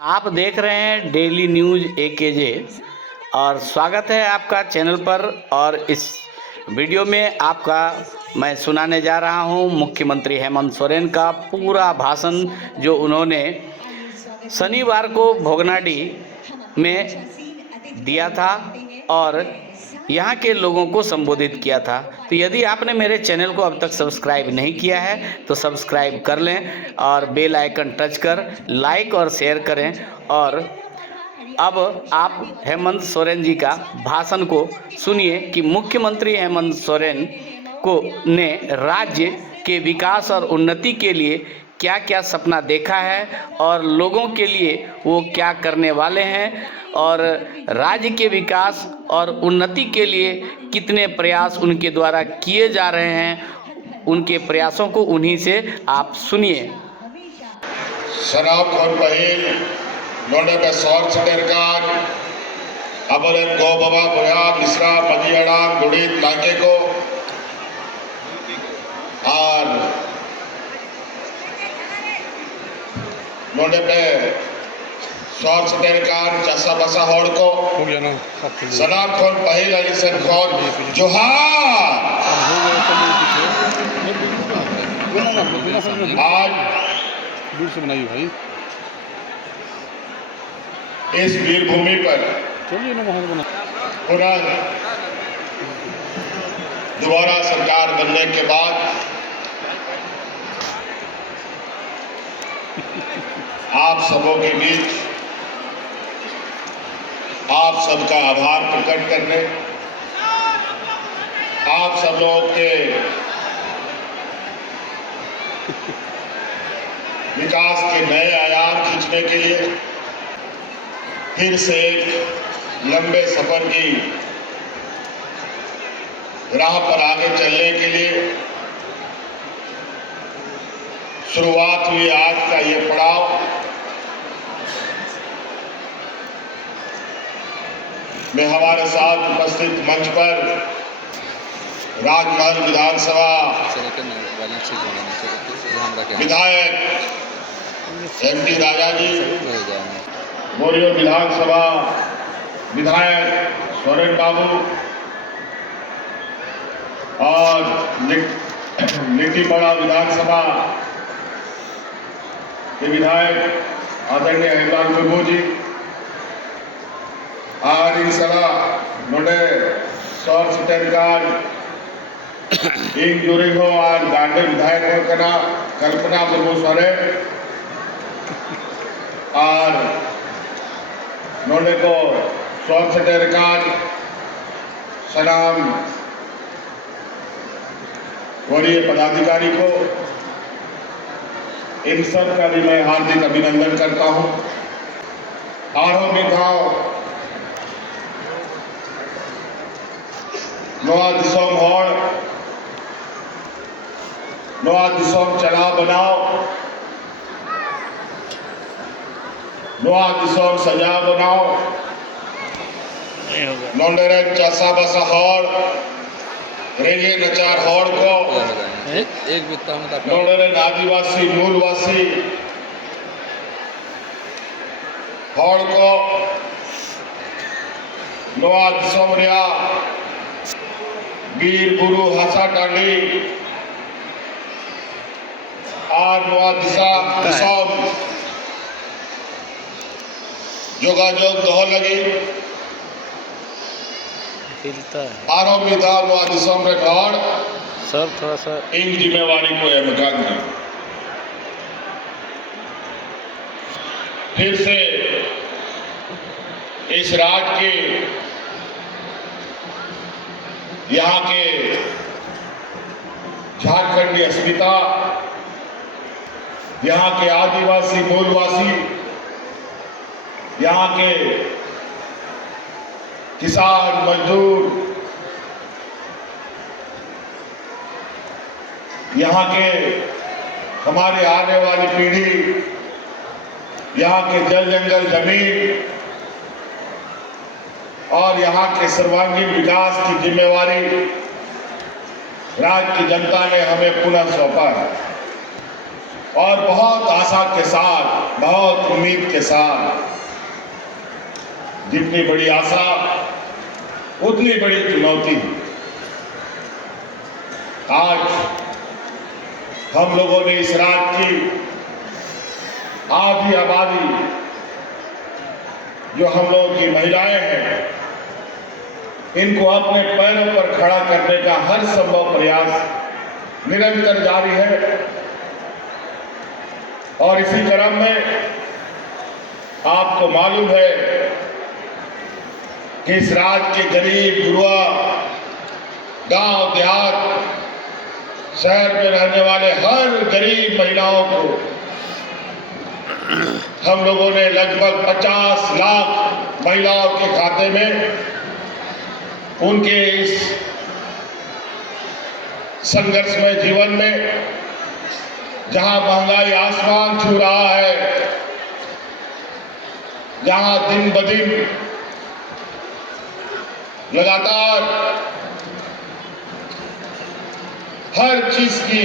आप देख रहे हैं डेली न्यूज AKJ और स्वागत है आपका चैनल पर। और इस वीडियो में आपका मैं सुनाने जा रहा हूं मुख्यमंत्री हेमंत सोरेन का पूरा भाषण जो उन्होंने शनिवार को भोगनाडी में दिया था और यहाँ के लोगों को संबोधित किया था। तो यदि आपने मेरे चैनल को अब तक सब्सक्राइब नहीं किया है तो सब्सक्राइब कर लें और बेल आइकन टच कर लाइक और शेयर करें। और अब आप हेमंत सोरेन जी का भाषण को सुनिए कि मुख्यमंत्री हेमंत सोरेन को ने राज्य के विकास और उन्नति के लिए क्या क्या सपना देखा है और लोगों के लिए वो क्या करने वाले हैं और राज्य के विकास और उन्नति के लिए कितने प्रयास उनके द्वारा किए जा रहे हैं, उनके प्रयासों को उन्हीं से आप सुनिए। शराब खोर पहील नोंडे पे सौर सटेरकार अबलेन गो बाबा बोया मिश्रा मदियाड़ाम गुड़ीत लाके को और नोंडे पे सौर सटेरकार चसा बसा होड़ को शराब खोर पहील अलिसन खोर जोहार आज दूर से बनाइए भाई। इस वीर भूमि पर चलिए ना वहाँ बना पुनः दोबारा सरकार बनने के बाद आप सबों के बीच आप सबका आभार प्रकट करने, आप सब लोगों के विकास के नए आयाम खींचने के लिए फिर से एक लंबे सफर की राह पर आगे चलने के लिए शुरुआत हुई आज का ये पड़ाव में हमारे साथ उपस्थित मंच पर राजमहल विधानसभा विधायक MP राजा जी, बोरियो विधानसभा विधायक सोरेन बाबू और लिट्टीपाड़ा विधानसभा के विधायक आदरणीय हेमंत मुर्मू जी और इन सला नोडे सौर सटेरकार एक जुड़े हो और गांडे विधायक हो कना कल्पना मुर्मू सोरेन और नोडे को सौर सटेरकार सलाम वरीय पदाधिकारी को इन सब का भी मैं हार्दिक अभिनंदन करता हूं। आरो मिठाओ नोआ दिसोम होड़ नोआ दिसोम चला बनाओ नोआ दिसोम सजा बनाओ नोंडेरे चसा बसा होड़ रेगे नचार होड़ को एक बित्ता में नोंडेरे आदिवासी मूलवासी होड़ को नोआ दिसोम रिया वीर गुरु हसा टांडी और नोआ दिशा दिसोम जोगाजोग दो लगी आरो मिधा नोआ दिसोम रिकॉर्ड सर थोड़ा सा इन जिम्मेवारी को एमकान है। फिर से इस राज्य के यहाँ के झारखंडी अस्मिता, यहाँ के आदिवासी मूलवासी, यहाँ के किसान मजदूर, यहाँ के हमारे आने वाली पीढ़ी, यहाँ के जल जंगल जमीन और यहाँ के सर्वांगीण विकास की जिम्मेवारी राज्य की जनता ने हमें पुनः सौंपा है और बहुत आशा के साथ, बहुत उम्मीद के साथ, जितनी बड़ी आशा उतनी बड़ी चुनौती। आज हम लोगों ने इस राज्य की आधी आबादी, जो हम लोगों की महिलाएं हैं, इनको अपने पैरों पर खड़ा करने का हर संभव प्रयास निरंतर जारी है। और इसी क्रम में आपको मालूम है कि इस राज्य के गरीब गुरुआ, गांव देहात, शहर में रहने वाले हर गरीब महिलाओं को हम लोगों ने लगभग 50 लाख महिलाओं के खाते में उनके इस संघर्षमय जीवन में, जहां महंगाई आसमान छू रहा है, जहां दिन ब दिन लगातार हर चीज की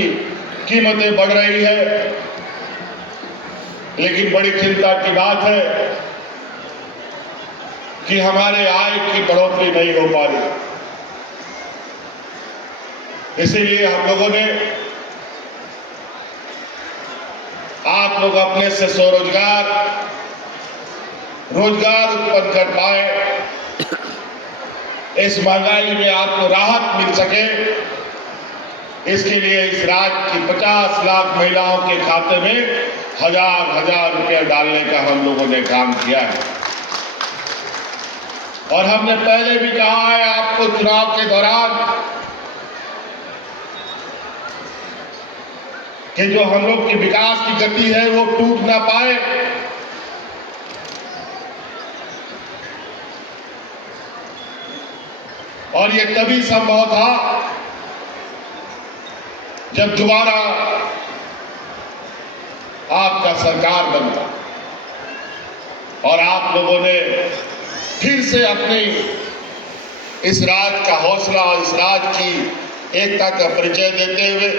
कीमतें बढ़ रही है, लेकिन बड़ी चिंता की बात है कि हमारे आय की बढ़ोतरी नहीं हो पा रही। इसीलिए हम लोगों ने, आप लोग अपने से स्वरोजगार, रोजगार उत्पन्न कर पाए, इस महंगाई में आपको राहत मिल सके, इसके लिए इस राज्य की 50 लाख महिलाओं के खाते में हजार रुपया डालने का हम लोगों ने काम किया है। और हमने पहले भी कहा है आपको चुनाव के दौरान कि जो हम लोग की विकास की गति है वो टूट ना पाए, और ये तभी संभव था जब दोबारा आपका सरकार बनता और आप लोगों ने फिर से अपनी इस राज्य का हौसला, इस राज्य की एकता का परिचय देते हुए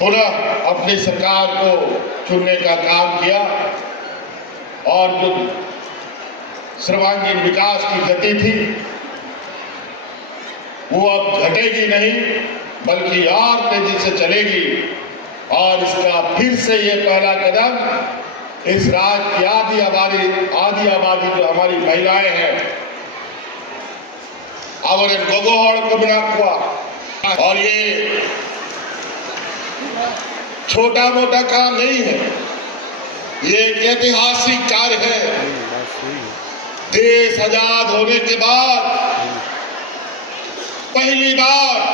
पुनः अपनी सरकार को चुनने का काम किया। और जो सर्वांगीण विकास की गति थी वो अब घटेगी नहीं, बल्कि और तेजी से चलेगी। और इसका फिर से ये पहला कदम इस राज्य की आधी आबादी जो हमारी महिलाएं हैं, आवरण गोगोहड़ को बना हुआ। और ये छोटा मोटा काम नहीं है, ये एक ऐतिहासिक कार्य है। देश आजाद होने के बाद पहली बार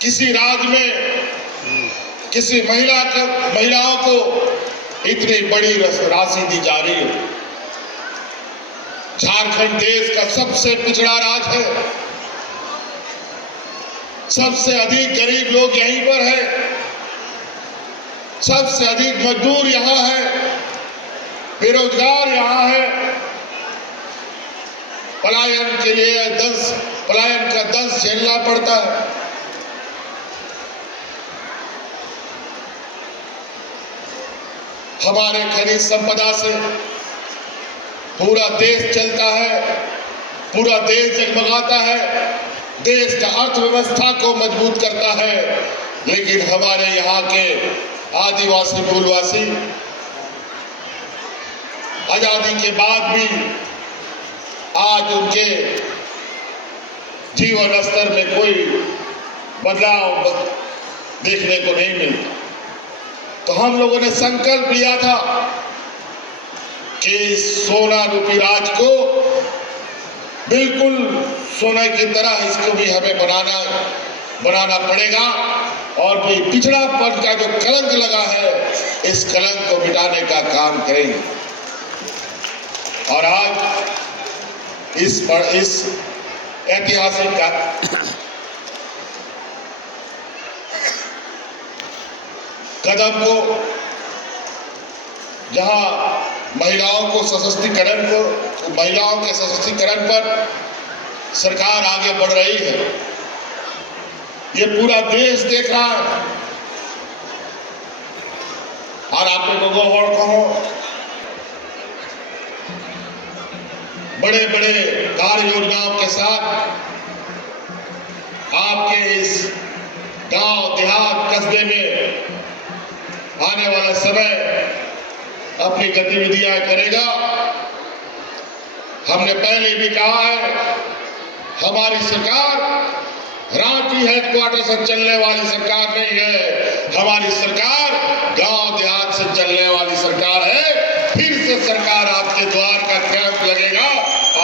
किसी राज्य में किसी महिलाओं को इतनी बड़ी राशि दी जा रही है। झारखंड देश का सबसे पिछड़ा राज्य है, सबसे अधिक गरीब लोग यहीं पर है, सबसे अधिक मजदूर यहाँ है, बेरोजगार यहाँ है। पलायन के लिए पलायन का दंश झेलना पड़ता है। हमारे खनिज संपदा से पूरा देश चलता है, पूरा देश जगमगाता है, देश का अर्थव्यवस्था को मजबूत करता है। लेकिन हमारे यहाँ के आदिवासी मूलवासी आजादी के बाद भी आज उनके जीवन स्तर में कोई बदलाव देखने को नहीं मिलता। तो हम लोगों ने संकल्प लिया था कि सोना रूपी राज को बिल्कुल सोने की तरह इसको भी हमें बनाना पड़ेगा। और भी पिछड़ापन का जो कलंक लगा है, इस कलंक को मिटाने का काम करेंगे। और आज इस ऐतिहासिक कदम को, जहां महिलाओं के सशक्तिकरण पर सरकार आगे बढ़ रही है, ये पूरा देश देख रहा है। और आपने लोगों और कहो बड़े बड़े कार्य योजनाओं के साथ आपके इस गांव देहात कस्बे में आने वाला समय अपनी गतिविधियां करेगा। हमने पहले भी कहा है, हमारी सरकार रांची हेडक्वार्टर से चलने वाली सरकार नहीं है, हमारी सरकार गांव देहात से चलने वाली सरकार है। फिर से सरकार आपके द्वार का कैंप लगेगा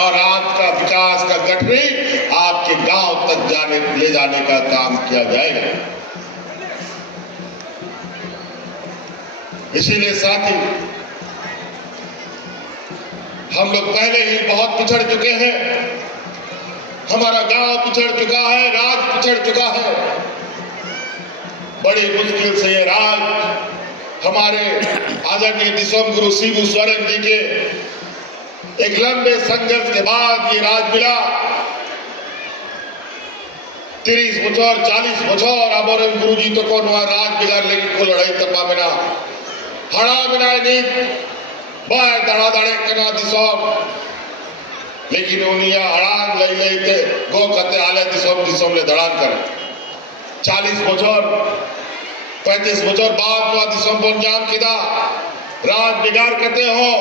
और आपका विकास का गठरी आपके गांव तक ले जाने का काम किया जाएगा। इसीलिए साथी, हम लोग पहले ही बहुत पिछड़ चुके हैं। हमारा गांव पिछड़ चुका है, राज पिछड़ चुका है। बड़ी मुश्किल से ये राज हमारे आदरणीय दिसोम गुरु शिबू सोरेन जी के एक लंबे संघर्ष के बाद ये राज मिला। 30 बछर 40 बछर आबर गुरु जी तो को राज बिगाड़ लेगी को लड़ाई तपा में हड़ा बिना नहीं बाय दड़ा दड़े कना दिसोम, लेकिन उनिया हड़ान लई लई ते गो कते आले दिसोम ले दड़ान करे। 40 बछर 35 बछर बाद वा दिसोम पंजाब किदा राज बिगाड़ कते हो।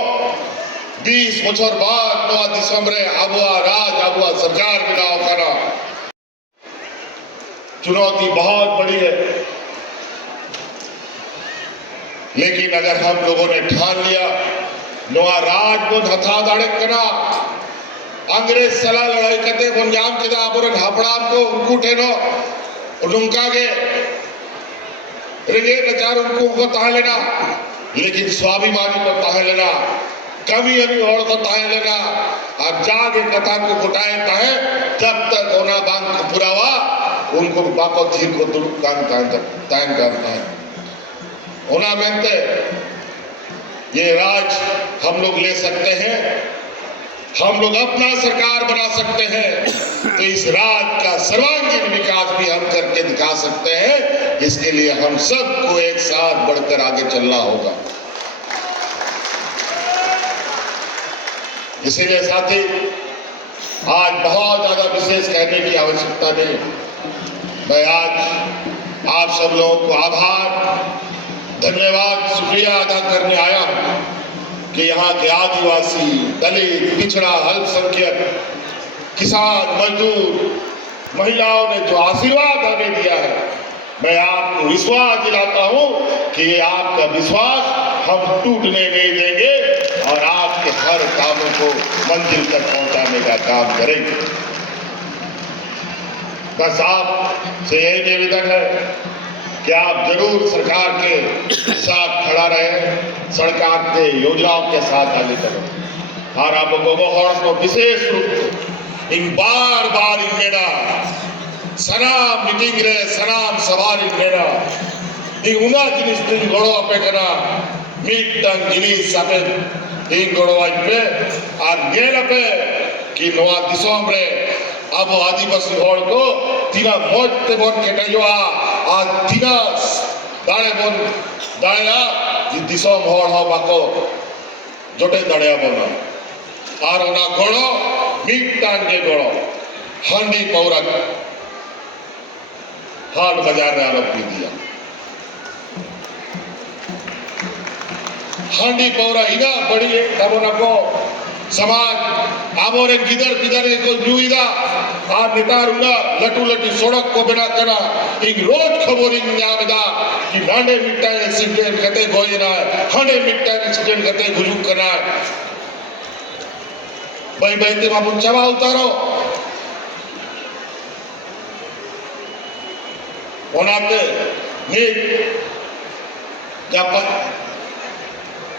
20 बछर बाद वा दिसोम रे आबुआ राज आबुआ सरकार बनाओ करा। चुनौती बहुत बड़ी है, लेकिन अगर हम लोगों ने ठान लिया नवा राज को हथा दाड़े कना अंग्रेज सला लड़ाई करते पंजाब के दाबरन हापड़ाम को उनको ठेनो उनका के रिगे नचार उनको को ताहे लेना, लेकिन स्वाभिमानी को ताहे लेना, कभी अभी और को ताहे लेना और जागे कथा को कुटाए ताहे जब तक होना बांग को पुरावा उनको बापो थीर को तुरुक कान तायन करता है। होना मेंते ये राज हम लोग ले सकते हैं, हम लोग अपना सरकार बना सकते हैं, तो इस राज का सर्वांगीण विकास भी हम करके दिखा सकते हैं। इसके लिए हम सबको एक साथ बढ़कर आगे चलना होगा। इसीलिए साथी, आज बहुत ज्यादा विशेष कहने की आवश्यकता नहीं। मैं आज आप सब लोगों को आभार धन्यवाद शुक्रिया अदा करने आया हूं कि यहाँ के आदिवासी दलित पिछड़ा अल्पसंख्यक किसान मजदूर महिलाओं ने जो आशीर्वाद हमें दिया है, मैं आपको विश्वास दिलाता हूं कि ये आपका विश्वास हम टूटने नहीं देंगे और आपके हर कामों को मंजिल तक पहुंचाने का काम करेंगे। बस आपसे यही निवेदन है कि आप जरूर सरकार के साथ खड़ा रहे, सरकार के योजनाओं के साथ आगे चलो और आप लोगों को विशेष रूप से इन बार बार इनमें सनाम मीटिंग रे सनाम सवाल इनमें उना जिनिस दिन गड़ो अपे कना मीटंग जिनिस अपे इन गड़ो पे और गेल पे कि नवा दिसोम रे अब आदिवासी होड़ को तीना मोटे बोन केटायोआ आ तीना दाड़े बोन दाड़ेला ये दिसोम होड़ हो बाको जोटे दाड़ेया बोना और उना गड़ो मीटंग के गड़ो हांडी पौरक हाट बाजार में आरोप दिया हांडी पौरा इना बड़ी है तब उनको समाज आमोरे किधर किधर को जुईदा आ नितारुंगा लटू लटू सड़क को बिना करा एक रोज खबर इंजामदा कि नांडे मिट्टा एक्सीडेंट कते गोइना हांडे मिट्टा एक्सीडेंट कते गुजुक करना भाई भाई ते बाबू चवा उतारो ओनाते नीट जब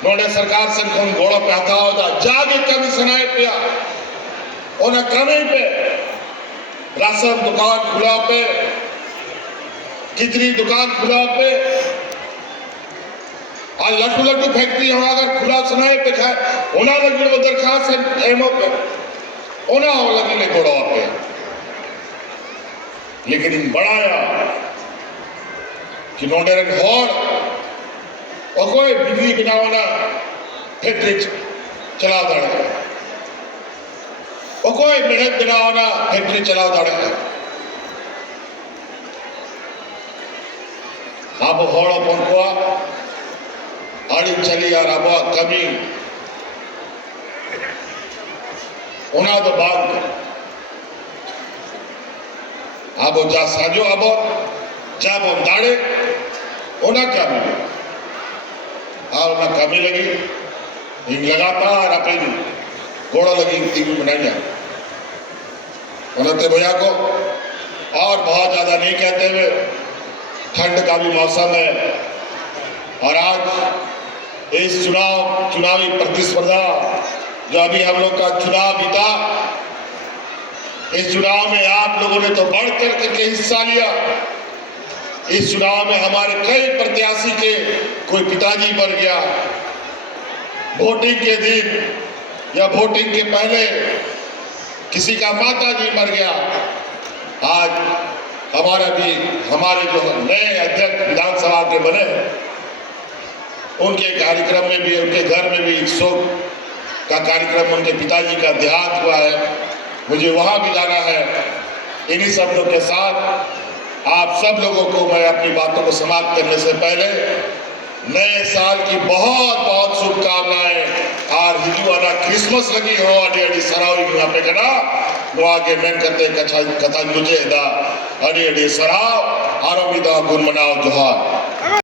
नोड़े सरकार से कौन घोड़ा पे आता होता जागे कभी सुनाए पिया उन्हें कमी पे राशन दुकान खुला पे कितनी दुकान खुला पे और लट्टू लट्टू फैक्ट्री हम अगर खुला सुनाए पे खाए उन्हें लगी वो दरखास्त एमओ पे उन्हें लगी ले घोड़ा पे लेकिन इन बढ़ाया कि नोडेरन होड़ और कोई बिजली बनावाना फैक्ट्री चलाव दाड़े और कोई मेहनत बनावाना फैक्ट्री चलाव दाड़े अब होड़ अपन को आड़ी चली यार अब कमी उना तो बाग अब जा साजो अब जा वो दाड़े उना क्या मिले और ना कमी लगी हिंग लगातार अपनी घोड़ा लगी तीन बनाया उन्होंने भैया को और बहुत ज्यादा नहीं कहते हुए ठंड का भी मौसम है और आज इस चुनावी प्रतिस्पर्धा जो अभी हम लोग का चुनाव बीता इस चुनाव में आप लोगों ने तो बढ़ चढ़ के हिस्सा लिया। इस चुनाव में हमारे कई प्रत्याशी के कोई पिताजी मर गया, वोटिंग के दिन या वोटिंग के पहले किसी का माता जी मर गया। आज हमारे जो नए अध्यक्ष विधानसभा के बने उनके कार्यक्रम में भी उनके घर में भी शोक का कार्यक्रम उनके पिताजी का देहांत हुआ है। मुझे वहां भी जाना है। इन्हीं शब्दों के साथ आप सब लोगों को मैं अपनी बातों को समाप्त करने से पहले नए साल की बहुत बहुत शुभकामनाएं और हिजुआना क्रिसमस लगी हो अड़ी अड़ी सराव पे कना नुआ के मेन करते कथा मुझे दा अड़ी अड़ी सराव आरोमिदा गुण मनाओ जोहार।